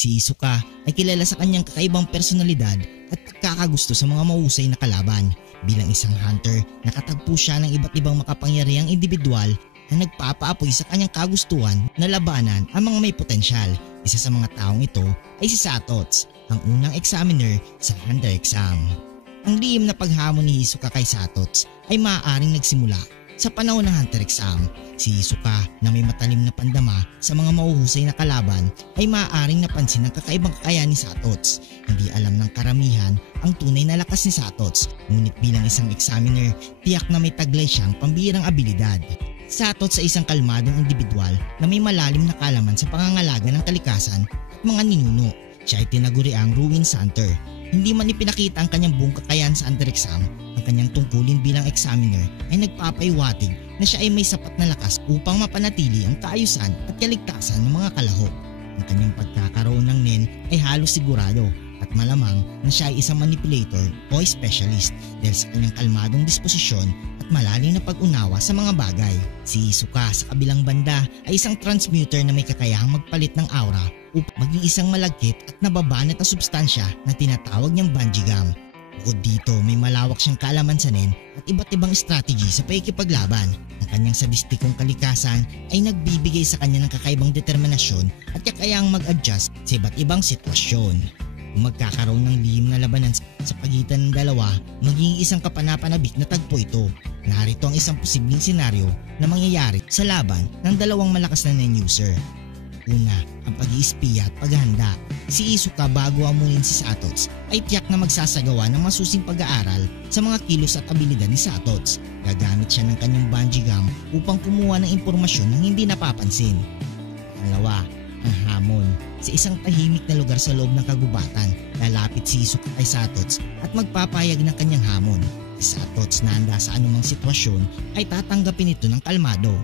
Si Hisoka ay kilala sa kanyang kakaibang personalidad at pagkakagusto sa mga mahusay na kalaban. Bilang isang hunter, nakatagpo siya ng iba't ibang makapangyarihang individual na nagpapaapoy sa kanyang kagustuhan na labanan ang mga may potensyal. Isa sa mga taong ito ay si Satots, ang unang examiner sa Hunter exam. Ang lihim na paghamon ni Hisoka kay Satots ay maaaring nagsimula sa panahon ng Hunter exam. Si Hisoka na may matalim na pandama sa mga mahuhusay na kalaban ay maaaring napansin ang kakaibang kakayahan ni Satots. Hindi alam ng karamihan ang tunay na lakas ni Satots, ngunit bilang isang examiner, tiyak na may taglay siyang pambihirang abilidad. Satots sa isang kalmadong individual na may malalim na kaalaman sa pangangalaga ng kalikasan at mga ninuno. Siya ay tinaguriang Ruin Hunter. Hindi man ipinakita ang kanyang buong kakayahan sa Hunter exam, ang kanyang tungkulin bilang examiner ay nagpapaiwatig na siya ay may sapat na lakas upang mapanatili ang kaayusan at kaligtasan ng mga kalahok. Ang kanyang pagkakaroon ng NEN ay halos sigurado at malamang na siya ay isang manipulator o specialist dahil sa kanyang kalmadong disposisyon at malalim na pag-unawa sa mga bagay. Si Hisoka sa kabilang banda ay isang transmuter na may kakayahang magpalit ng aura upang maging isang malagkit at nababanat na substansya na tinatawag niyang Banjigam. Bukod dito, may malawak siyang kaalaman sa NEN at iba't ibang strategy sa pakikipaglaban. Ang kanyang sadistikong kalikasan ay nagbibigay sa kanya ng kakaibang determinasyon at kakayahang mag-adjust sa iba't ibang sitwasyon. Kung magkakaroon ng lihim na labanan sa pagitan ng dalawa, magiging isang kapanapanabik na tagpo ito. Narito ang isang posibleng senaryo na mangyayari sa laban ng dalawang malakas na NEN user. Una, ang pag-iispiya at paghahanda. Si Hisoka bago amunin si Satots ay tiyak na magsasagawa ng masusing pag-aaral sa mga kilos at abilidad ni Satots. Gagamit siya ng kanyang Banjigam upang kumuha ng impormasyon ng hindi napapansin. Pangalawa, ang hamon. Sa isang tahimik na lugar sa loob ng kagubatan, lalapit si Hisoka kay Satots at magpapayag ng kanyang hamon. Si Satots na handa sa anumang sitwasyon ay tatanggapin ito ng kalmado.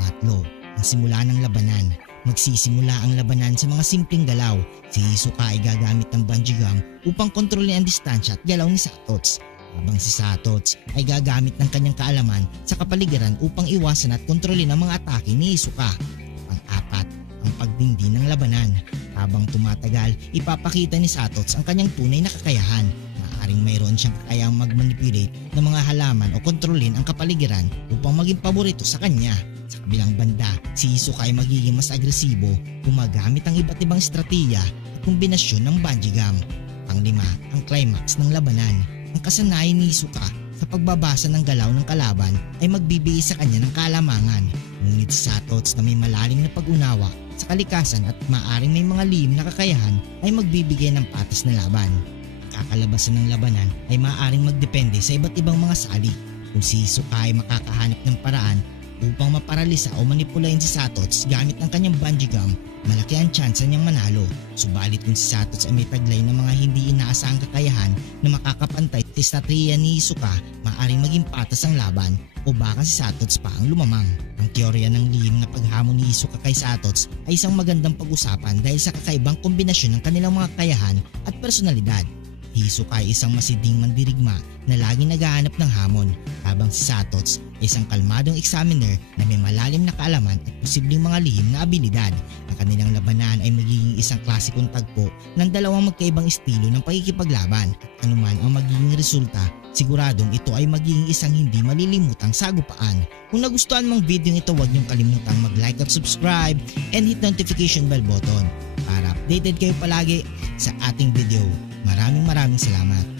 Pangatlo, ang simula ng labanan. Magsisimula ang labanan sa mga simpleng galaw. Si Hisoka ay gagamit ng Banjigam upang kontrolin ang distansya at galaw ni Satots, habang si Satots ay gagamit ng kanyang kaalaman sa kapaligiran upang iwasan at kontrolin ang mga atake ni Hisoka. Pang-apat, ang pagdindi ng labanan. Habang tumatagal, ipapakita ni Satots ang kanyang tunay na kakayahan. Maaaring mayroon siyang kakayahang mag-manipulate ng mga halaman o kontrolin ang kapaligiran upang maging paborito sa kanya. Sa kabilang banda, si Hisoka ay magiging mas agresibo, gumagamit ang iba't ibang estratehiya at kombinasyon ng Banjigam. Panglima, ang climax ng labanan. Ang kasanayan ni Hisoka sa pagbabasa ng galaw ng kalaban ay magbibigay sa kanya ng kalamangan. Ngunit si Satots na may malalim na pag-unawa sa kalikasan at maaaring may mga lihim na kakayahan ay magbibigay ng patas na laban. Kakalabasan ng labanan ay maaaring magdepende sa iba't ibang mga sali. Kung si Hisoka ay makakahanap ng paraan upang maparalisa o manipulahin si Satots gamit ang kanyang Banjigam, malaki ang tsansa niyang manalo. Subalit kung si Satots ay may taglay ng mga hindi inaasahang kakayahan na makakapantay sa estratehiya ni Hisoka, maaaring maging patas ang laban o baka si Satots pa ang lumamang. Ang teorya ng lihim na paghamon ni Hisoka kay Satots ay isang magandang pag-usapan dahil sa kakaibang kombinasyon ng kanilang mga kakayahan at personalidad. Hisoka ay isang masiding mandirigma na laging naghahanap ng hamon, habang si Satots ay isang kalmadong examiner na may malalim na kaalaman at posibleng mga lihim na abilidad. Ang kanilang labanan ay magiging isang klasikong tagpo ng dalawang magkaibang estilo ng pagkikipaglaban. At anuman ang magiging resulta, siguradong ito ay magiging isang hindi malilimutang sagupaan. Kung nagustuhan mong video ito, huwag niyong kalimutang mag-like at subscribe and hit notification bell button para updated kayo palagi sa ating video. Maraming salamat.